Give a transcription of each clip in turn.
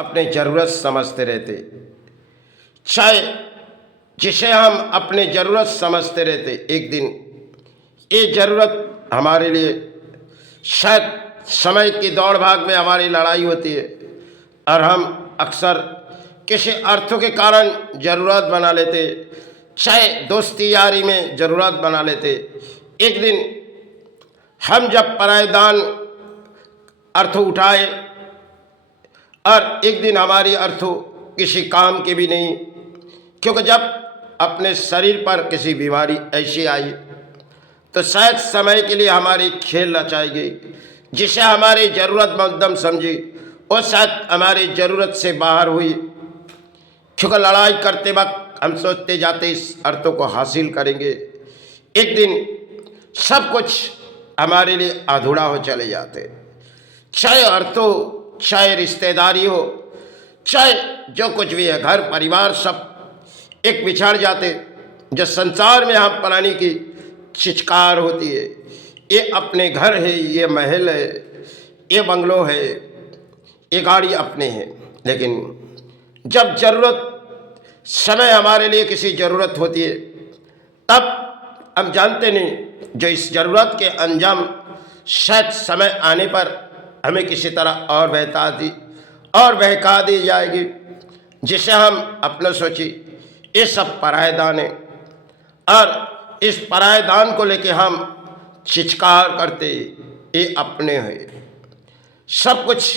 अपने ज़रूरत समझते रहते, चाहे जिसे हम अपने ज़रूरत समझते रहते, एक दिन ये ज़रूरत हमारे लिए शायद समय की दौड़ भाग में हमारी लड़ाई होती है और हम अक्सर किसी अर्थों के कारण ज़रूरत बना लेते, चाहे दोस्ती यारी में ज़रूरत बना लेते। एक दिन हम जब परायदान अर्थ उठाए और एक दिन हमारी अर्थों किसी काम के भी नहीं, क्योंकि जब अपने शरीर पर किसी बीमारी ऐसी आई तो शायद समय के लिए हमारी खेल रचाएगी, जिसे हमारी ज़रूरतमंद समझी और शायद हमारी ज़रूरत से बाहर हुई, क्योंकि लड़ाई करते वक्त हम सोचते जाते इस अर्थों को हासिल करेंगे, एक दिन सब कुछ हमारे लिए अधूरा हो चले जाते। चाहे अर्थ हो, चाहे रिश्तेदारी हो, चाहे जो कुछ भी है, घर परिवार सब एक बिछड़ जाते। जो संसार में हम प्राणी की चिचकार होती है, ये अपने घर है, ये महल है, ये बंगलो है, ये गाड़ी अपने हैं, लेकिन जब ज़रूरत समय हमारे लिए किसी ज़रूरत होती है तब हम जानते नहीं, जो इस ज़रूरत के अंजाम शायद समय आने पर हमें किसी तरह और बहका दी जाएगी, जिसे हम अपना सोची ये सब परायदान है और इस परायदान को लेके हम चिचकार करते, ये अपने हैं। सब कुछ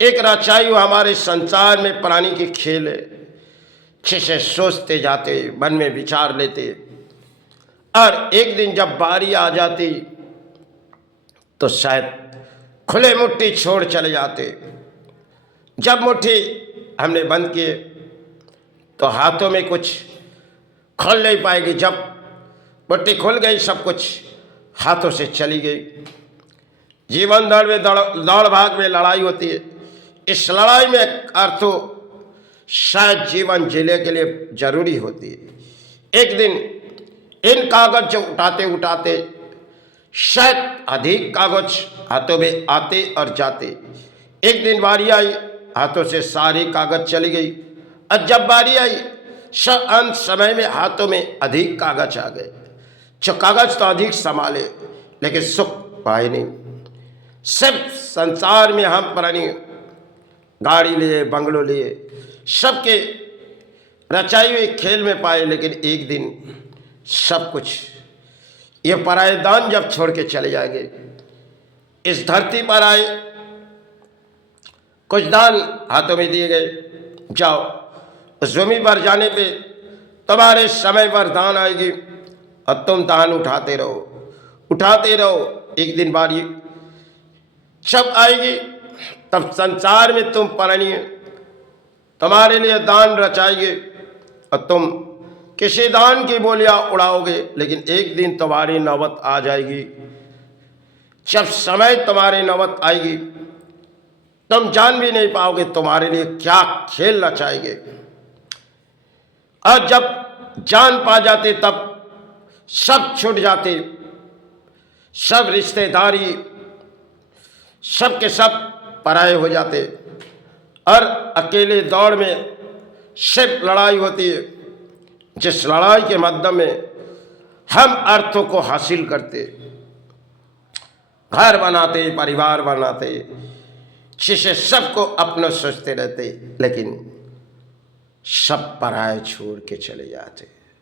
एक रचाई हमारे संसार में प्राणी की खेल है, जिसे सोचते जाते, मन में विचार लेते और एक दिन जब बारी आ जाती तो शायद खुले मुट्ठी छोड़ चले जाते। जब मुट्ठी हमने बंद किए तो हाथों में कुछ खोल नहीं पाएगी, जब मुट्ठी खुल गई सब कुछ हाथों से चली गई। जीवन दौड़ में दौड़ भाग में लड़ाई होती है, इस लड़ाई में अर्थों शायद जीवन जीने के लिए जरूरी होती है। एक दिन इन कागज जो उठाते उठाते शायद अधिक कागज हाथों में आते और जाते। एक दिन बारी आई, हाथों से सारी कागज चली गई और जब बारी आई अंत समय में हाथों में अधिक कागज आ गए। जो कागज तो अधिक संभाले लेकिन सुख पाए नहीं। सब संसार में हम प्राणी गाड़ी लिए, बंगलो लिए, सबके रचाई हुई खेल में पाए, लेकिन एक दिन सब कुछ ये परायदान जब छोड़ के चले जाएंगे, इस धरती पर आए, कुछ दान हाथों में दिए गए, जाओ उस भूमि पर जाने पे तुम्हारे समय पर दान आएगी और तुम दान उठाते रहो। एक दिन बारी जब आएगी तब संसार में तुम प्राणी, तुम्हारे लिए दान रचाएंगे और तुम किसी दान की बोलियां उड़ाओगे, लेकिन एक दिन तुम्हारी नौबत आ जाएगी। जब समय तुम्हारी नौबत आएगी तुम जान भी नहीं पाओगे तुम्हारे लिए क्या खेल रचाएंगे। और जब जान पा जाते तब सब छूट जाते, सब रिश्तेदारी सब के सब पराये हो जाते और अकेले दौड़ में सिर्फ लड़ाई होती है, जिस लड़ाई के माध्यम में हम अर्थों को हासिल करते, घर बनाते, परिवार बनाते, जिसे सबको अपना सोचते रहते, लेकिन सब पराये छोड़ के चले जाते।